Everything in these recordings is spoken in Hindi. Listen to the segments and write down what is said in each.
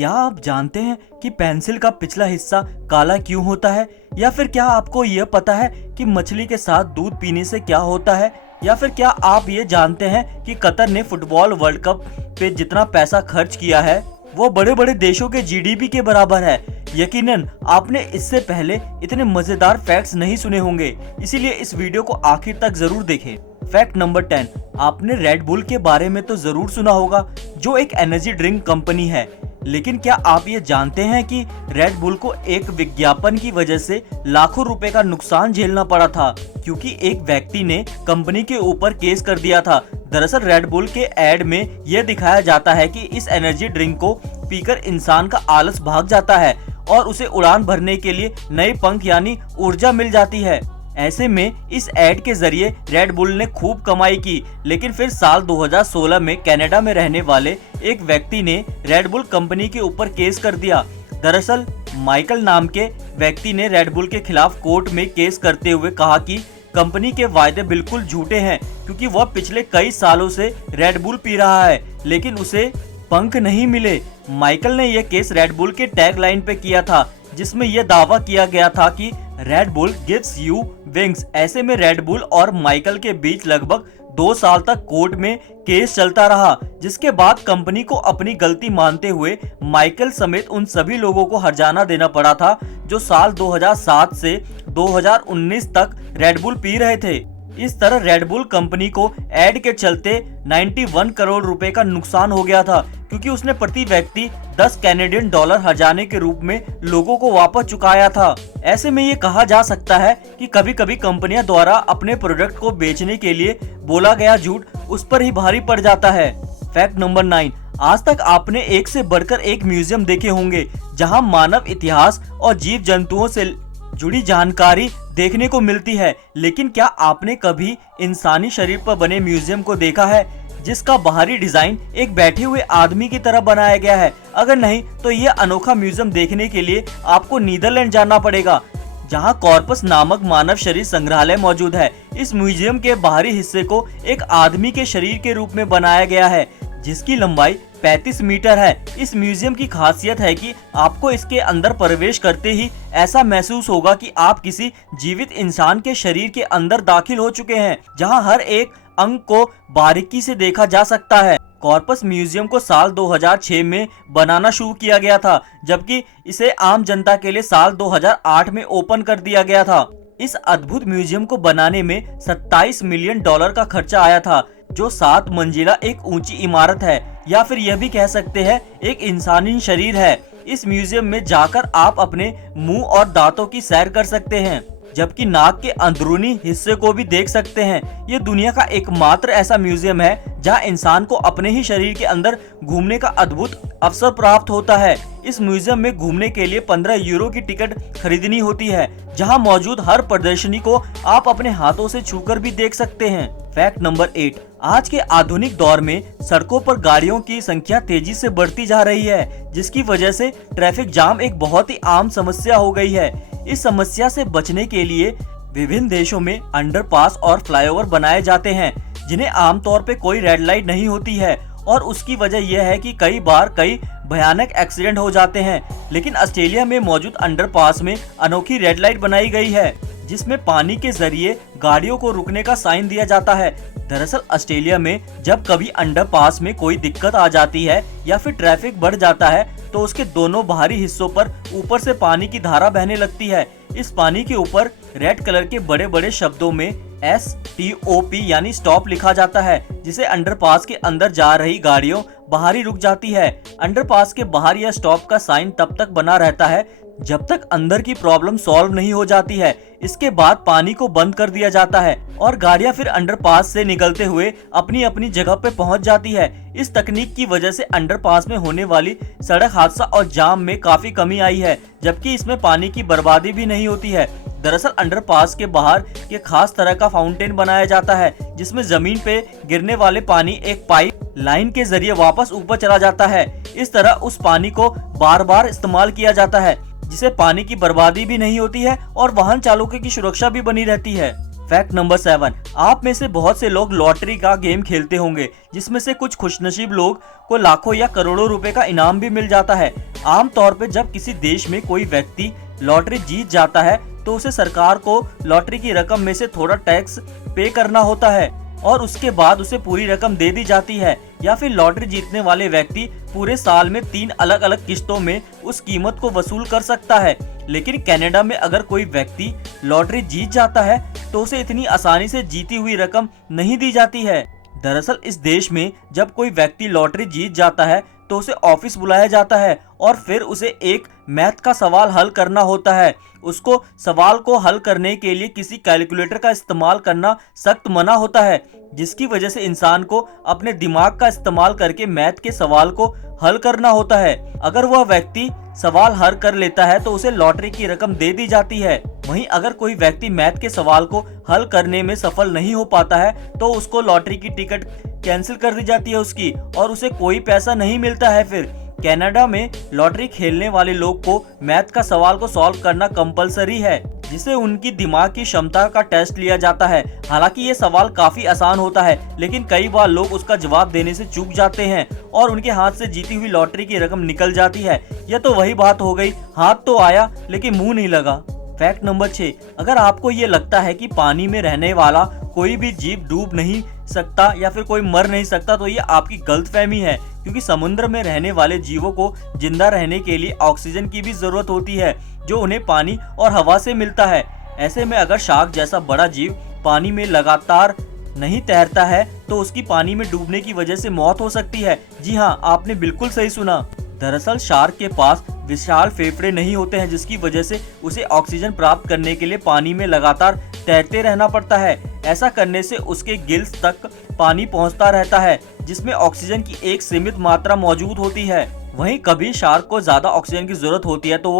क्या आप जानते हैं कि पेंसिल का पिछला हिस्सा काला क्यों होता है? या फिर क्या आपको यह पता है कि मछली के साथ दूध पीने से क्या होता है? या फिर क्या आप ये जानते हैं कि कतर ने फुटबॉल वर्ल्ड कप पे जितना पैसा खर्च किया है वो बड़े बड़े देशों के जीडीपी के बराबर है। यकीनन आपने इससे पहले इतने मजेदार फैक्ट्स नहीं सुने होंगे, इसीलिए इस वीडियो को आखिर तक जरूर देखें। फैक्ट नंबर 10, आपने रेड बुल के बारे में तो जरूर सुना होगा, जो एक एनर्जी ड्रिंक कंपनी है। लेकिन क्या आप ये जानते हैं कि रेड बुल को एक विज्ञापन की वजह से लाखों रुपए का नुकसान झेलना पड़ा था, क्योंकि एक व्यक्ति ने कंपनी के ऊपर केस कर दिया था। दरअसल रेड बुल के एड में यह दिखाया जाता है कि इस एनर्जी ड्रिंक को पीकर इंसान का आलस भाग जाता है और उसे उड़ान भरने के लिए नए पंख यानी ऊर्जा मिल जाती है। ऐसे में इस एड के जरिए रेड बुल ने खूब कमाई की, लेकिन फिर साल 2016 में कनाडा में रहने वाले एक व्यक्ति ने रेड बुल कंपनी के ऊपर केस कर दिया। दरअसल माइकल नाम के व्यक्ति ने रेड बुल के खिलाफ कोर्ट में केस करते हुए कहा कि कंपनी के वायदे बिल्कुल झूठे हैं, क्योंकि वह पिछले कई सालों से रेड बुल पी रहा है लेकिन उसे पंख नहीं मिले। माइकल ने यह केस रेड बुल के टैगलाइन पे किया था, जिसमें यह दावा किया गया था कि red bull gives you wings. ऐसे में रेड बुल और माइकल के बीच लगभग 2 साल तक कोर्ट में केस चलता रहा, जिसके बाद कंपनी को अपनी गलती मानते हुए माइकल समेत उन सभी लोगों को हर्जाना देना पड़ा था जो साल 2007 से 2019 तक रेड बुल पी रहे थे। इस तरह रेड बुल कंपनी को एड के चलते 91 करोड़ रुपए का नुकसान हो गया था, क्योंकि उसने प्रति व्यक्ति 10 कैनेडियन डॉलर हर्जाने के रूप में लोगों को वापस चुकाया था। ऐसे में ये कहा जा सकता है कि कभी कभी कंपनियां द्वारा अपने प्रोडक्ट को बेचने के लिए बोला गया झूठ उस पर ही भारी पड़ जाता है। फैक्ट नंबर 9, आज तक आपने एक से बढ़कर एक म्यूजियम देखे होंगे जहां मानव इतिहास और जीव जंतुओं से जुड़ी जानकारी देखने को मिलती है, लेकिन क्या आपने कभी इंसानी शरीर पर बने म्यूजियम को देखा है जिसका बाहरी डिजाइन एक बैठे हुए आदमी की तरह बनाया गया है? अगर नहीं तो ये अनोखा म्यूजियम देखने के लिए आपको नीदरलैंड जाना पड़ेगा, जहां कॉर्पस नामक मानव शरीर संग्रहालय मौजूद है। इस म्यूजियम के बाहरी हिस्से को एक आदमी के शरीर के रूप में बनाया गया है, जिसकी लंबाई 35 मीटर है। इस म्यूजियम की खासियत है कि आपको इसके अंदर प्रवेश करते ही ऐसा महसूस होगा कि आप किसी जीवित इंसान के शरीर के अंदर दाखिल हो चुके हैं, जहां हर एक अंग को बारीकी से देखा जा सकता है। कॉर्पस म्यूजियम को साल 2006 में बनाना शुरू किया गया था, जबकि इसे आम जनता के लिए साल 2008 में ओपन कर दिया गया था। इस अद्भुत म्यूजियम को बनाने में 27 मिलियन डॉलर का खर्चा आया था, जो 7 मंजिला एक ऊंची इमारत है, या फिर यह भी कह सकते हैं एक इंसानी शरीर है। इस म्यूजियम में जाकर आप अपने मुंह और दांतों की सैर कर सकते हैं, जबकि नाक के अंदरूनी हिस्से को भी देख सकते हैं। ये दुनिया का एकमात्र ऐसा म्यूजियम है जहां इंसान को अपने ही शरीर के अंदर घूमने का अद्भुत अवसर प्राप्त होता है। इस म्यूजियम में घूमने के लिए 15 यूरो की टिकट खरीदनी होती है, जहां मौजूद हर प्रदर्शनी को आप अपने हाथों से छूकर भी देख सकते हैं। फैक्ट नंबर 8, आज के आधुनिक दौर में सड़कों पर गाड़ियों की संख्या तेजी से बढ़ती जा रही है, जिसकी वजह से ट्रैफिक जाम एक बहुत ही आम समस्या हो गई है। इस समस्या से बचने के लिए विभिन्न देशों में अंडरपास और फ्लाईओवर बनाए जाते हैं, जिन्हें आमतौर पे कोई रेड लाइट नहीं होती है, और उसकी वजह यह है कि कई बार कई भयानक एक्सीडेंट हो जाते हैं। लेकिन ऑस्ट्रेलिया में मौजूद अंडरपास में अनोखी रेड लाइट बनाई गई है, जिसमें पानी के जरिए गाड़ियों को रुकने का साइन दिया जाता है। दरअसल ऑस्ट्रेलिया में जब कभी अंडरपास में कोई दिक्कत आ जाती है या फिर ट्रैफिक बढ़ जाता है, तो उसके दोनों बाहरी हिस्सों पर ऊपर से पानी की धारा बहने लगती है। इस पानी के ऊपर रेड कलर के बड़े बड़े शब्दों में STOP यानी स्टॉप लिखा जाता है, जिसे अंडरपास के अंदर जा रही गाड़ियों बाहर ही रुक जाती है। अंडरपास के बाहर यह स्टॉप का साइन तब तक बना रहता है जब तक अंदर की प्रॉब्लम सॉल्व नहीं हो जाती है। इसके बाद पानी को बंद कर दिया जाता है और गाड़ियां फिर अंडरपास से निकलते हुए अपनी अपनी जगह पे पहुंच जाती है। इस तकनीक की वजह से अंडरपास में होने वाली सड़क हादसा और जाम में काफी कमी आई है, जबकि इसमें पानी की बर्बादी भी नहीं होती है। दरअसल अंडरपास के बाहर ये खास तरह का फाउंटेन बनाया जाता है, जिसमें जमीन पे गिरने वाले पानी एक पाइप लाइन के जरिए वापस ऊपर चला जाता है। इस तरह उस पानी को बार बार इस्तेमाल किया जाता है, जिससे पानी की बर्बादी भी नहीं होती है और वाहन चालकों की सुरक्षा भी बनी रहती है। फैक्ट नंबर 7, आप में से बहुत से लोग लॉटरी का गेम खेलते होंगे, जिसमें से कुछ खुशनसीब लोग को लाखों या करोड़ों रुपए का इनाम भी मिल जाता है। आमतौर पर जब किसी देश में कोई व्यक्ति लॉटरी जीत जाता है तो उसे सरकार को लॉटरी की रकम में से थोड़ा टैक्स पे करना होता है और उसके बाद उसे पूरी रकम दे दी जाती है, या फिर लॉटरी जीतने वाले व्यक्ति पूरे साल में 3 अलग अलग किस्तों में उस कीमत को वसूल कर सकता है। लेकिन कनाडा में अगर कोई व्यक्ति लॉटरी जीत जाता है तो उसे इतनी आसानी से जीती हुई रकम नहीं दी जाती है। दरअसल इस देश में जब कोई व्यक्ति लॉटरी जीत जाता है तो उसे ऑफिस बुलाया जाता है और फिर उसे एक मैथ का सवाल हल करना होता है। उसको सवाल को हल करने के लिए किसी कैलकुलेटर का इस्तेमाल करना सख्त मना होता है, जिसकी वजह से इंसान को अपने दिमाग का इस्तेमाल करके मैथ के सवाल को हल करना होता है। अगर वह व्यक्ति सवाल हल कर लेता है तो उसे लॉटरी की रकम दे दी जाती है। वहीं अगर कोई व्यक्ति मैथ के सवाल को हल करने में सफल नहीं हो पाता है तो उसको लॉटरी की टिकट कैंसिल कर दी जाती है उसकी, और उसे कोई पैसा नहीं मिलता है। फिर कनाडा में लॉटरी खेलने वाले लोग को मैथ का सवाल को सॉल्व करना कंपलसरी है, जिसे उनकी दिमाग की क्षमता का टेस्ट लिया जाता है। हालांकि ये सवाल काफी आसान होता है, लेकिन कई बार लोग उसका जवाब देने से चूक जाते हैं और उनके हाथ से जीती हुई लॉटरी की रकम निकल जाती है। यह तो वही बात हो गई, हाथ तो आया लेकिन मुंह नहीं लगा। फैक्ट नंबर 6, अगर आपको ये लगता है कि पानी में रहने वाला कोई भी जीव डूब नहीं सकता या फिर कोई मर नहीं सकता तो ये आपकी गलतफहमी है, क्योंकि समुद्र में रहने वाले जीवों को जिंदा रहने के लिए ऑक्सीजन की भी जरूरत होती है, जो उन्हें पानी और हवा से मिलता है। ऐसे में अगर शार्क जैसा बड़ा जीव पानी में लगातार नहीं तैरता है तो उसकी पानी में डूबने की वजह से मौत हो सकती है। जी हाँ, आपने बिल्कुल सही सुना। दरअसल शार्क के पास विशाल फेफड़े नहीं होते हैं, जिसकी वजह से उसे ऑक्सीजन प्राप्त करने के लिए पानी में लगातार तैरते रहना पड़ता है। ऐसा करने से उसके गिल्स तक पानी पहुंचता रहता है, जिसमें ऑक्सीजन की एक सीमित मात्रा मौजूद होती है। वहीं कभी शार्क को ज्यादा ऑक्सीजन की जरूरत होती है तो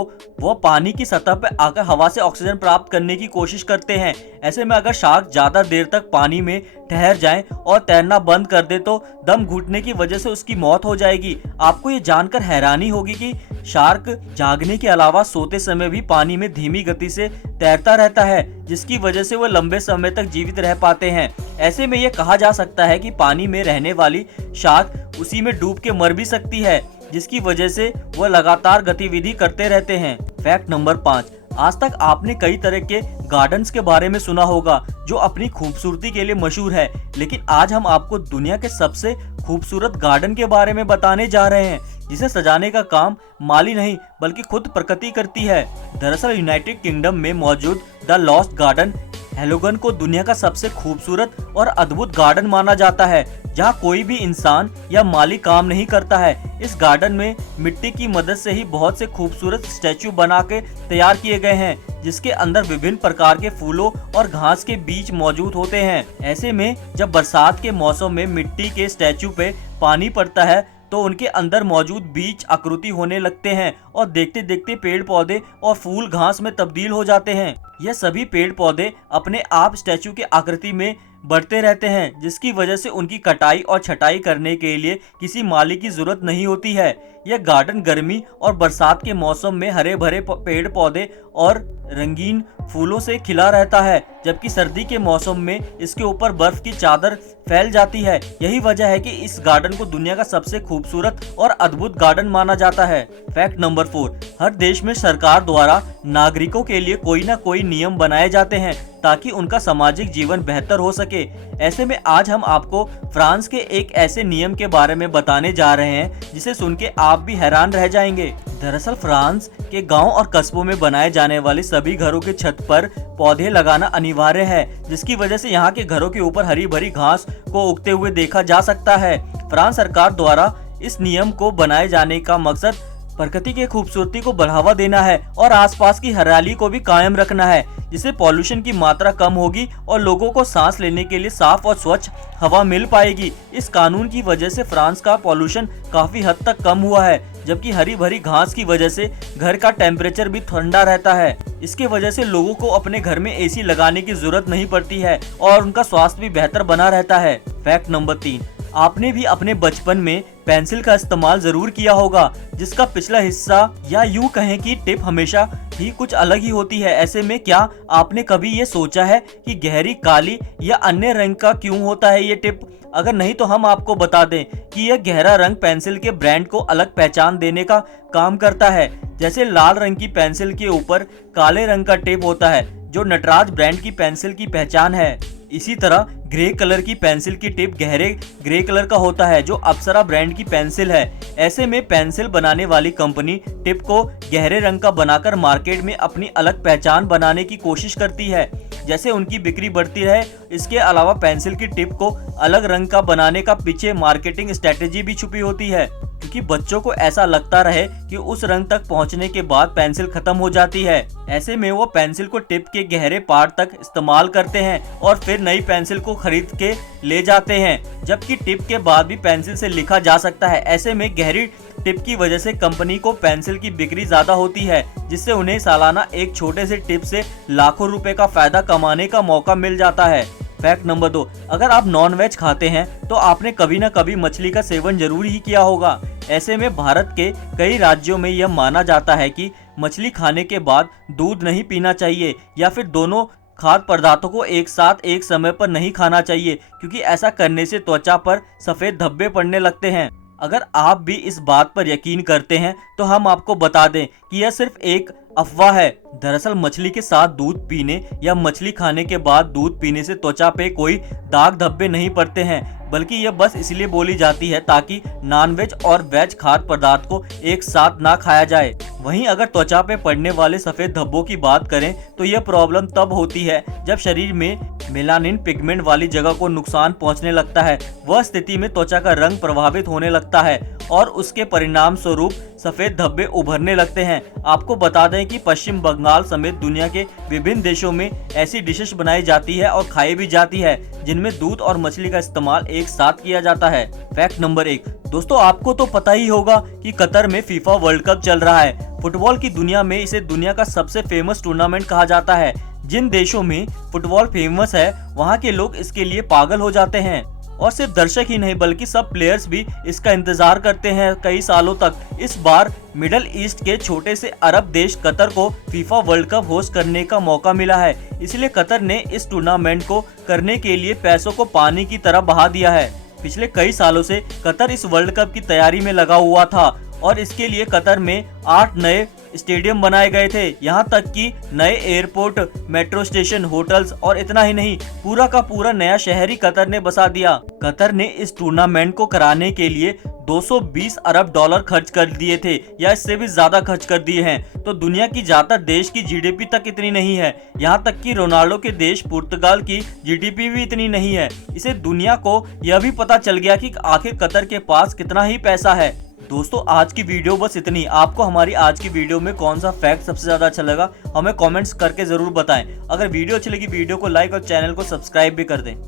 वो पानी की सतह पर आकर हवा से ऑक्सीजन प्राप्त करने की कोशिश करते हैं। ऐसे में अगर शार्क ज्यादा देर तक पानी में ठहर जाए और तैरना बंद कर दे तो दम घुटने की वजह से उसकी मौत हो जाएगी। आपको ये जानकर हैरानी होगी कि शार्क जागने के अलावा सोते समय भी पानी में धीमी गति से तैरता रहता है, जिसकी वजह से वो लंबे समय तक जीवित रह पाते हैं। ऐसे में ये कहा जा सकता है कि पानी में रहने वाली शार्क उसी में डूब के मर भी सकती है, जिसकी वजह से वह लगातार गतिविधि करते रहते हैं। फैक्ट नंबर 5, आज तक आपने कई तरह के गार्डन्स के बारे में सुना होगा जो अपनी खूबसूरती के लिए मशहूर है, लेकिन आज हम आपको दुनिया के सबसे खूबसूरत गार्डन के बारे में बताने जा रहे हैं, जिसे सजाने का काम माली नहीं बल्कि खुद प्रकृति करती है। दरअसल यूनाइटेड किंगडम में मौजूद द लॉस्ट गार्डन हेलोगन को दुनिया का सबसे खूबसूरत और अद्भुत गार्डन माना जाता है, जहाँ कोई भी इंसान या माली काम नहीं करता है। इस गार्डन में मिट्टी की मदद से ही बहुत से खूबसूरत स्टैचू बना के तैयार किए गए हैं, जिसके अंदर विभिन्न प्रकार के फूलों और घास के बीज मौजूद होते हैं। ऐसे में जब बरसात के मौसम में मिट्टी के स्टैचू पे पानी पड़ता है तो उनके अंदर मौजूद बीज आकृति होने लगते हैं और देखते देखते पेड़ पौधे और फूल घास में तब्दील हो जाते हैं। यह सभी पेड़ पौधे अपने आप स्टैचू के आकृति में बढ़ते रहते हैं, जिसकी वजह से उनकी कटाई और छटाई करने के लिए किसी माली की जरूरत नहीं होती है। यह गार्डन गर्मी और बरसात के मौसम में हरे भरे पेड़ पौधे और रंगीन फूलों से खिला रहता है, जबकि सर्दी के मौसम में इसके ऊपर बर्फ की चादर फैल जाती है। यही वजह है कि इस गार्डन को दुनिया का सबसे खूबसूरत और अद्भुत गार्डन माना जाता है। फैक्ट नंबर 4, हर देश में सरकार द्वारा नागरिकों के लिए कोई ना कोई नियम बनाए जाते हैं ताकि उनका सामाजिक जीवन बेहतर हो सके। ऐसे में आज हम आपको फ्रांस के एक ऐसे नियम के बारे में बताने जा रहे हैं जिसे सुन के आप भी हैरान रह जाएंगे। दरअसल फ्रांस के गांव और कस्बों में बनाए जाने वाले सभी घरों के छत पर पौधे लगाना अनिवार्य है, जिसकी वजह से यहाँ के घरों के ऊपर हरी भरी घास को उगते हुए देखा जा सकता है। फ्रांस सरकार द्वारा इस नियम को बनाए जाने का मकसद प्रकृति की खूबसूरती को बढ़ावा देना है और आसपास की हरियाली को भी कायम रखना है, जिससे पॉल्यूशन की मात्रा कम होगी और लोगों को सांस लेने के लिए साफ और स्वच्छ हवा मिल पाएगी। इस कानून की वजह से फ्रांस का पॉल्यूशन काफी हद तक कम हुआ है, जबकि हरी भरी घास की वजह से घर का टेम्परेचर भी ठंडा रहता है। इसके वजह से लोगों को अपने घर में एसी लगाने की जरूरत नहीं पड़ती है और उनका स्वास्थ्य भी बेहतर बना रहता है। फैक्ट नंबर 3, आपने भी अपने बचपन में पेंसिल का इस्तेमाल जरूर किया होगा, जिसका पिछला हिस्सा या यूं कहें कि टिप हमेशा ही कुछ अलग ही होती है। ऐसे में क्या आपने कभी ये सोचा है कि गहरी काली या अन्य रंग का क्यों होता है ये टिप? अगर नहीं तो हम आपको बता दें कि यह गहरा रंग पेंसिल के ब्रांड को अलग पहचान देने का काम करता है। जैसे लाल रंग की पेंसिल के ऊपर काले रंग का टिप होता है, जो नटराज ब्रांड की पेंसिल की पहचान है। इसी तरह ग्रे कलर की पेंसिल की टिप गहरे ग्रे कलर का होता है, जो अप्सरा ब्रांड की पेंसिल है। ऐसे में पेंसिल बनाने वाली कंपनी टिप को गहरे रंग का बनाकर मार्केट में अपनी अलग पहचान बनाने की कोशिश करती है, जैसे उनकी बिक्री बढ़ती रहे। इसके अलावा पेंसिल की टिप को अलग रंग का बनाने का पीछे मार्केटिंग स्ट्रेटेजी भी छुपी होती है, क्योंकि बच्चों को ऐसा लगता रहे कि उस रंग तक पहुंचने के बाद पेंसिल खत्म हो जाती है। ऐसे में वो पेंसिल को टिप के गहरे पार्ट तक इस्तेमाल करते हैं और फिर नई पेंसिल को खरीद के ले जाते हैं, जबकि टिप के बाद भी पेंसिल से लिखा जा सकता है। ऐसे में गहरी टिप की वजह से कंपनी को पेंसिल की बिक्री ज्यादा होती है, जिससे उन्हें सालाना एक छोटे से टिप से लाखों रुपए का फायदा कमाने का मौका मिल जाता है। फैक्ट नंबर 2, अगर आप नॉन वेज खाते हैं तो आपने कभी न कभी मछली का सेवन जरूर ही किया होगा। ऐसे में भारत के कई राज्यों में यह माना जाता है कि मछली खाने के बाद दूध नहीं पीना चाहिए, या फिर दोनों खाद्य पदार्थों को एक साथ एक समय पर नहीं खाना चाहिए, क्योंकि ऐसा करने से त्वचा पर सफेद धब्बे पड़ने लगते हैं। अगर आप भी इस बात पर यकीन करते हैं तो हम आपको बता दें कि यह सिर्फ एक अफवाह है। दरअसल मछली के साथ दूध पीने या मछली खाने के बाद दूध पीने से त्वचा पे कोई दाग धब्बे नहीं पड़ते हैं, बल्कि यह बस इसलिए बोली जाती है ताकि नॉनवेज और वेज खाद्य पदार्थ को एक साथ ना खाया जाए। वहीं अगर त्वचा पे पड़ने वाले सफेद धब्बों की बात करें तो यह प्रॉब्लम तब होती है जब शरीर में मेलानिन पिगमेंट वाली जगह को नुकसान पहुंचने लगता है। वह स्थिति में त्वचा का रंग प्रभावित होने लगता है और उसके परिणाम स्वरूप सफेद धब्बे उभरने लगते हैं। आपको बता दें कि पश्चिम बंगाल समेत दुनिया के विभिन्न देशों में ऐसी डिशेस बनाई जाती है और खाई भी जाती है, जिनमें दूध और मछली का इस्तेमाल एक साथ किया जाता है। फैक्ट नंबर 1, दोस्तों आपको तो पता ही होगा कि कतर में फीफा वर्ल्ड कप चल रहा है। फुटबॉल की दुनिया में इसे दुनिया का सबसे फेमस टूर्नामेंट कहा जाता है। जिन देशों में फुटबॉल फेमस है वहाँ के लोग इसके लिए पागल हो जाते हैं, और सिर्फ दर्शक ही नहीं बल्कि सब प्लेयर्स भी इसका इंतजार करते हैं कई सालों तक। इस बार मिडल ईस्ट के छोटे से अरब देश कतर को फीफा वर्ल्ड कप होस्ट करने का मौका मिला है, इसलिए कतर ने इस टूर्नामेंट को करने के लिए पैसों को पानी की तरह बहा दिया है। पिछले कई सालों से कतर इस वर्ल्ड कप की तैयारी में लगा हुआ था और इसके लिए कतर में 8 नए स्टेडियम बनाए गए थे, यहाँ तक कि नए एयरपोर्ट, मेट्रो स्टेशन, होटल्स और इतना ही नहीं, पूरा का पूरा नया शहर ही कतर ने बसा दिया। कतर ने इस टूर्नामेंट को कराने के लिए 220 अरब डॉलर खर्च कर दिए थे, या इससे भी ज्यादा खर्च कर दिए हैं। तो दुनिया की ज्यादातर देश की जीडीपी तक इतनी नहीं है, यहाँ तक कि रोनाल्डो के देश पुर्तगाल की जीडीपी भी इतनी नहीं है। इसे दुनिया को यह भी पता चल गया कि आखिर कतर के पास कितना ही पैसा है। दोस्तों आज की वीडियो बस इतनी। आपको हमारी आज की वीडियो में कौन सा फैक्ट सबसे ज्यादा अच्छा लगा हमें कमेंट्स करके जरूर बताएं। अगर वीडियो अच्छी लगी वीडियो को लाइक और चैनल को सब्सक्राइब भी कर दें।